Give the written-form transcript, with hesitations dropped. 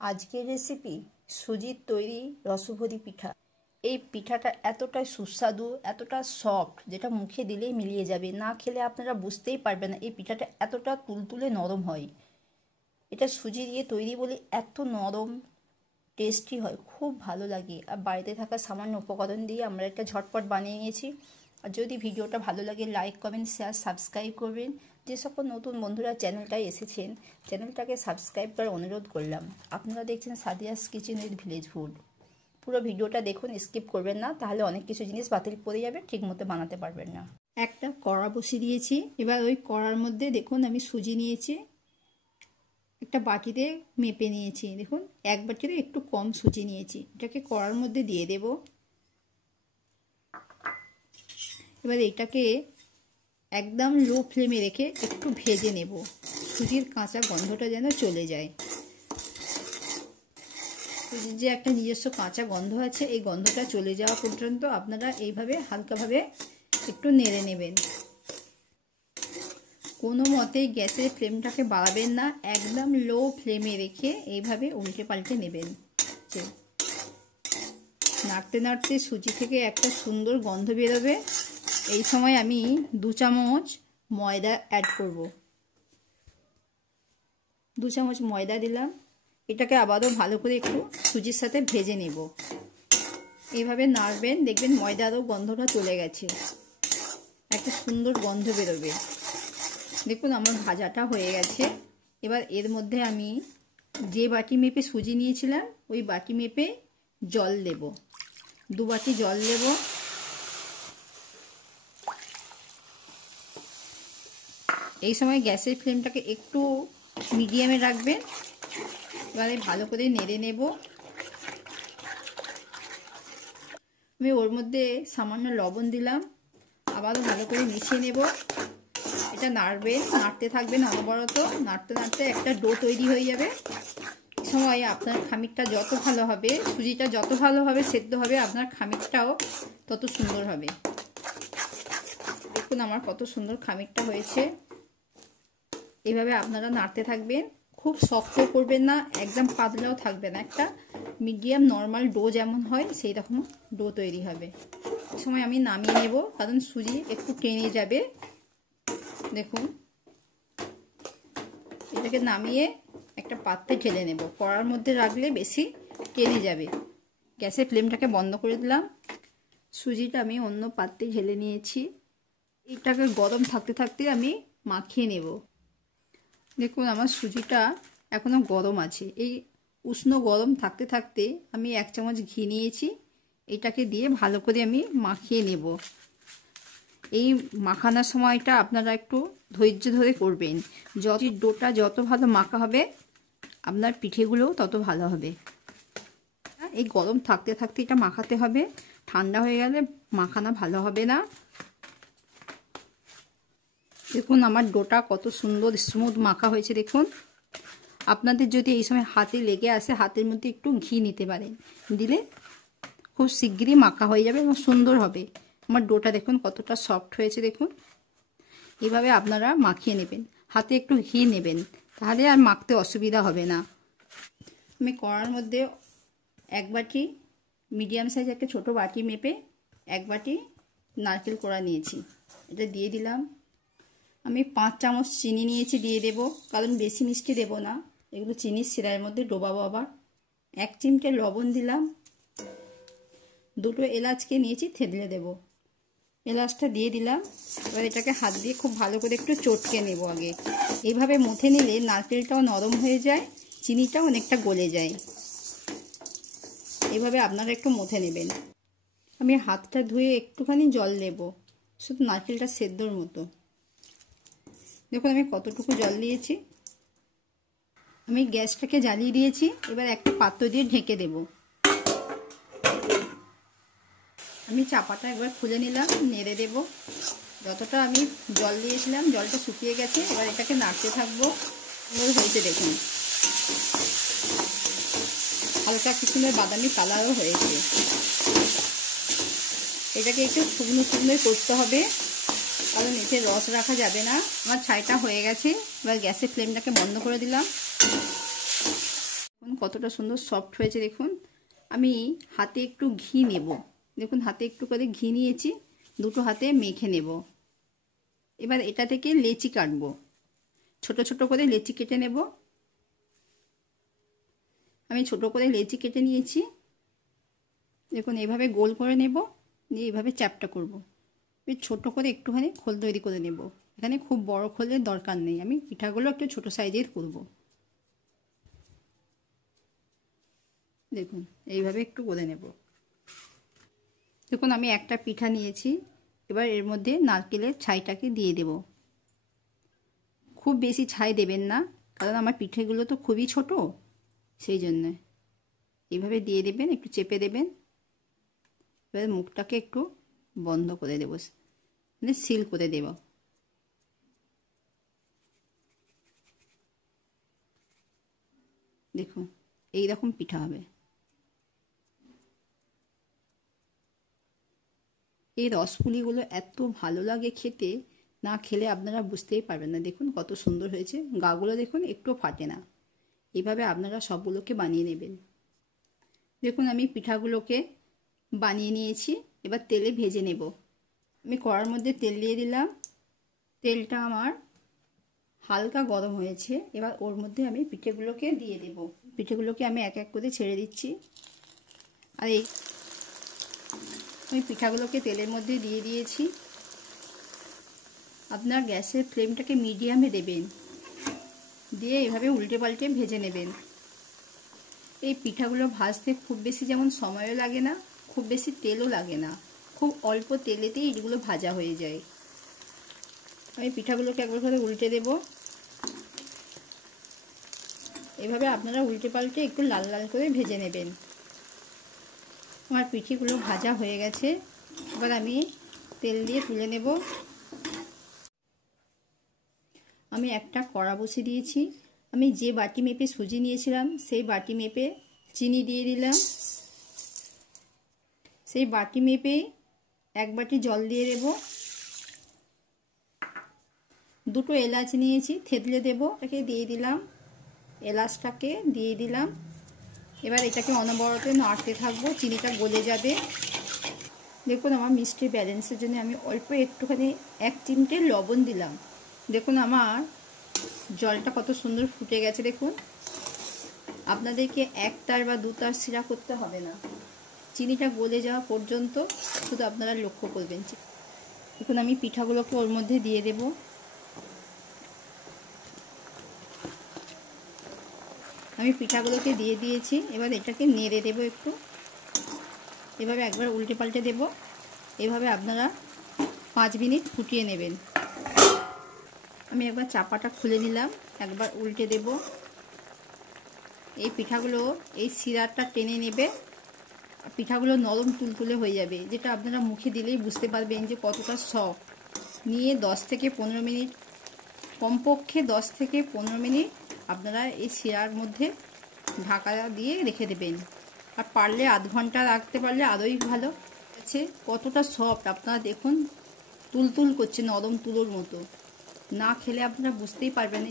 আজকের রেসিপি সুজির তৈরি রসভরি পিঠা। এই পিঠাটা এতটাই সুস্বাদু, এতটা সফট, যেটা মুখে দিলেই মিলিয়ে যাবে। না খেলে আপনারা বুঝতেই পারবেন না এই পিঠাটা এতটা তুলতুলে নরম হয়। এটা সুজি দিয়ে তৈরি বলে এত নরম টেস্টি হয়, খুব ভালো লাগে। আর বাড়িতে থাকা সামান্য উপকরণ দিয়ে আমরা এটা ঝটপট বানিয়ে নিয়েছি। আর যদি ভিডিওটা ভালো লাগে লাইক, কমেন্ট, শেয়ার, সাবস্ক্রাইব করবেন। যে সকল নতুন বন্ধুরা চ্যানেলটায় এসেছেন চ্যানেলটাকে সাবস্ক্রাইব করার অনুরোধ করলাম। আপনারা দেখছেন Sadia's kitchen with village food. পুরো ভিডিওটা দেখুন, স্কিপ করবেন না, তাহলে অনেক কিছু জিনিস বাতিল পড়ে যাবে, ঠিক মতো বানাতে পারবেন না। একটা কড়া বসিয়ে দিয়েছি। এবার ওই কড়ার মধ্যে দেখুন আমি সুজি নিয়েছি, একটা বাটিতে মেপে নিয়েছি। দেখুন এক বাটিতে একটু কম সুজি নিয়েছি, এটাকে কড়ার মধ্যে দিয়ে দেব। এবার এটাকে একদম লো ফ্লেমে রেখে একটু ভেজে নেব, সুজির কাঁচা গন্ধটা যেন চলে যায়। সুজির যে একটা নিজস্ব কাঁচা গন্ধ আছে, এই গন্ধটা চলে যাওয়া পর্যন্ত আপনারা এইভাবে হালকাভাবে একটু নেড়ে নেবেন। কোনো মতেই গ্যাসের ফ্লেমটাকে বাড়াবেন না, একদম লো ফ্লেমে রেখে এইভাবে উল্টে পাল্টে নেবেন। নাড়তে নাড়তে সুজি থেকে একটা সুন্দর গন্ধ বেরোবে। এই সময় আমি 2 চামচ ময়দা অ্যাড করব। 2 চামচ ময়দা দিলাম। এটাকে আবারও ভালো করে একটু সুজির সাথে ভেজে নেব। এইভাবে নাড়বেন, দেখবেন ময়দারও গন্ধটা চলে গেছে, একটা সুন্দর গন্ধ বেরোবে। দেখুন আমার ভাজাটা হয়ে গেছে। এবার এর মধ্যে আমি যে বাটি মেপে সুজি নিয়েছিলাম ওই বাটি মেপে জল দেব। 2 বাটি জল দেব। এই সময় গ্যাসের ফ্লেমটাকে একটু মিডিয়ামে রাখবেন। এবারে ভালো করে নেড়ে নেব। আমি ওর মধ্যে সামান্য লবণ দিলাম, আবারও ভালো করে মিশিয়ে নেব। এটা নাড়বেন, নাড়তে থাকবেন অনবরত। নাড়তে নাড়তে একটা ডো তৈরি হয়ে যাবে। এই সময় আপনার খামিরটা যত ভালো হবে, সুজিটা যত ভালোভাবে সেদ্ধ হবে, আপনার খামিরটাও তত সুন্দর হবে। দেখুন আমার কত সুন্দর খামিরটা হয়েছে। এইভাবে আপনারা নাড়তে থাকবেন, খুব শক্ত করবেন না, একদম পাতলাও থাকবে না, একটা মিডিয়াম নর্মাল ডো যেমন হয় সেই রকম ডো তৈরি হবে। এই সময় আমি নামিয়ে নেব, কারণ সুজি একটু টেনে যাবে। দেখুন এটাকে নামিয়ে একটা পাত্রে ঢেলে নেব। কড়ার মধ্যে রাখলে বেশি টেনে যাবে। গ্যাসের ফ্লেমটাকে বন্ধ করে দিলাম। সুজিটা আমি অন্য পাত্রে ঢেলে নিয়েছি। এটাকে গরম থাকতে থাকতে আমি মাখিয়ে নেব। দেখুন আমার সুজিটা এখনো গরম আছে। এই উষ্ণ গরম থাকতে থাকতে আমি 1 চামচ ঘি নিয়েছি, এটাকে দিয়ে ভালো করে আমি মাখিয়ে নেব। এই মাখানোর সময়টা আপনারা একটু ধৈর্য ধরে করবেন। ডোটা যত ভালো মাখা হবে আপনার পিঠেগুলোও তত ভালো হবে। এই গরম থাকতে থাকতে এটা মাখাতে হবে, ঠান্ডা হয়ে গেলে মাখানো ভালো হবে না। দেখুন আমার ডোটা কত সুন্দর স্মুথ মাখা হয়েছে। দেখুন আপনাদের যদি এই সময় হাতে লেগে আসে, হাতের মধ্যে একটু ঘি নিতে পারেন, দিলে খুব শিগগিরই মাখা হয়ে যাবে এবং সুন্দর হবে। আমার ডোটা দেখুন কতটা সফট হয়েছে। দেখুন এভাবে আপনারা মাখিয়ে নেবেন, হাতে একটু ঘি নেবেন, তাহলে আর মাখতে অসুবিধা হবে না। আমি কড়ার মধ্যে 1 বাটি মিডিয়াম সাইজ একটা ছোটো বাটি মেপে 1 বাটি নারকেল কোড়া নিয়েছি, এটা দিয়ে দিলাম। আমি 5 চামচ চিনি নিয়েছি, দিয়ে দেব, কারণ বেশি মিষ্টি দেব না, এগুলো চিনির শিরার মধ্যে ডোবাবো আবার। 1 চিমটে লবণ দিলাম। 2টো এলাচকে নিয়েছি, থেতলে দেব। এলাচটা দিয়ে দিলাম। এবার এটাকে হাত দিয়ে খুব ভালো করে একটু চটকে নেব আগে। এইভাবে মুথে নিলে নারকেলটাও নরম হয়ে যায়, চিনিটাও অনেকটা গলে যায়। এইভাবে আপনারা একটু মুথে নেবেন। আমি হাতটা ধুয়ে একটুখানি জল দেব, শুধু নারকেলটা সেদ্ধর মতো। দেখুন আমি কতটুকু জল দিয়েছি। আমি গ্যাসটাকে জ্বালিয়ে দিয়েছি। এবার একটা পাত্র দিয়ে ঢেকে দেব। আমি চাপাটা একবার খুলে নিলাম, নেড়ে দেব। যতটা আমি জল দিয়েছিলাম জলটা শুকিয়ে গেছে। এবার এটাকে নাড়তে থাকবো। হয়েছে দেখুন, হালকা কিশমিশের বাদামি কালারও হয়েছে। এটাকে একটু শুকনো শুকনোই করতে হবে, কারণ এতে রস রাখা যাবে না। আমার ছাইটা হয়ে গেছে। এবার গ্যাসের ফ্লেমটাকে বন্ধ করে দিলাম। কতটা সুন্দর সফট হয়েছে দেখুন। আমি হাতে একটু ঘি নেব, দেখুন হাতে একটু করে ঘি নিয়েছি, দুটো হাতে মেখে নেব। এবার এটা থেকে লেচি কাটবো, ছোট ছোট করে লেচি কেটে নেব। আমি ছোট করে লেচি কেটে নিয়েছি, দেখুন এইভাবে গোল করে নেব, দিয়ে এইভাবে চ্যাপটা করব। ছোট করে একটুখানি খোল তৈরি করে নেব। এখানে খুব বড় খোলের দরকার নেই, আমি পিঠাগুলো একটু ছোট সাইজের করব। দেখুন এইভাবে একটু করে নেব। দেখুন আমি একটা পিঠা নিয়েছি, এবার এর মধ্যে নারকেলের ছাইটাকে দিয়ে দেব। খুব বেশি ছাই দেবেন না, কারণ আমার পিঠেগুলো তো খুবই ছোট, সেই জন্য এইভাবে দিয়ে দেবেন, একটু চেপে দেবেন। এবার মুখটাকে একটু বন্ধ করে দেব, মানে সিল করে দেব। দেখুন এই রকম পিঠা হবে। এই রসপুলিগুলো এত ভালো লাগে খেতে, না খেলে আপনারা বুঝতেই পারবেন না। দেখুন কত সুন্দর হয়েছে, গাগুলো দেখুন একটু ফাটে না। এইভাবে আপনারা সবগুলোকে বানিয়ে নেবেন। দেখুন আমি পিঠাগুলোকে বানিয়ে নিয়েছি, এবার তেলে ভেজে নেব। আমি কড়ার মধ্যে তেল দিয়ে দিলাম, তেলটা আমার হালকা গরম হয়েছে। এবার ওর মধ্যে আমি পিঠেগুলোকে দিয়ে দেব। পিঠেগুলোকে আমি এক এক করে ছেড়ে দিচ্ছি। আর এই আমি পিঠাগুলোকে তেলের মধ্যে দিয়ে দিয়েছি। আপনার গ্যাসের ফ্লেমটাকে মিডিয়ামে দেবেন, দিয়ে এভাবে উল্টে পাল্টে ভেজে নেবেন। এই পিঠাগুলো ভাজতে খুব বেশি যেমন সময়ও লাগে না, খুব বেশি তেলও লাগে না, খুব অল্প তেলেতেই এগুলো ভাজা হয়ে যায়। আমি পিঠাগুলোকে একবার করে উল্টে দেব। এভাবে আপনারা উল্টে পাল্টে একটু লাল লাল করে ভেজে নেবেন। আমার পিঠেগুলো ভাজা হয়ে গেছে, এবার আমি তেল দিয়ে তুলে নেব। আমি একটা কড়া বসিয়ে দিয়েছি। আমি যে বাটি মেপে সুজি নিয়েছিলাম সেই বাটি মেপে চিনি দিয়ে দিলাম। সেই বাটি মেপে এক বাটি জল দিয়ে দেব। দুটো এলাচ নিয়েছি, থেতলে দেব, এটাকে দিয়ে দিলাম। এলাচটাকে দিয়ে দিলাম। এবার এটাকে অনবরত নাড়তে থাকবো, চিনিটা গলে যাবে। দেখুন আমার মিষ্টির ব্যালেন্সের জন্য আমি অল্প একটুখানি 1 চিমটে লবণ দিলাম। দেখুন আমার জলটা কত সুন্দর ফুটে গেছে। দেখুন আপনাদেরকে 1 তার বা 2 তার শিরা করতে হবে না, চিনিটা গলে যাওয়া পর্যন্ত শুধু আপনারা লক্ষ্য করবেন। দেখুন আমি পিঠাগুলোকে ওর মধ্যে দিয়ে দেব। আমি পিঠাগুলোকে দিয়ে দিয়েছি, এবার এটাকে নেড়ে দেব একটু। এভাবে একবার উল্টে পাল্টে দেব। এভাবে আপনারা 5 মিনিট ফুটিয়ে নেবেন। আমি একবার চাপাটা খুলে নিলাম, একবার উল্টে দেব। এই পিঠাগুলো এই শিরাটা টেনে নেবে, পিঠাগুলো নরম তুলতুলে হয়ে যাবে, যেটা আপনারা মুখে দিলেই বুঝতে পারবেন যে কতটা সফট। নিয়ে 10 থেকে 15 মিনিট, কমপক্ষে 10 থেকে 15 মিনিট আপনারা এই শিরার মধ্যে ঢাকা দিয়ে রেখে দেবেন। আর পারলে আধ ঘন্টা রাখতে পারলে আরোই ভালো আছে। কতটা সফট আপনারা দেখুন, তুলতুল করছে, নরম তুলোর মতো। না খেলে আপনারা বুঝতেই পারবেন না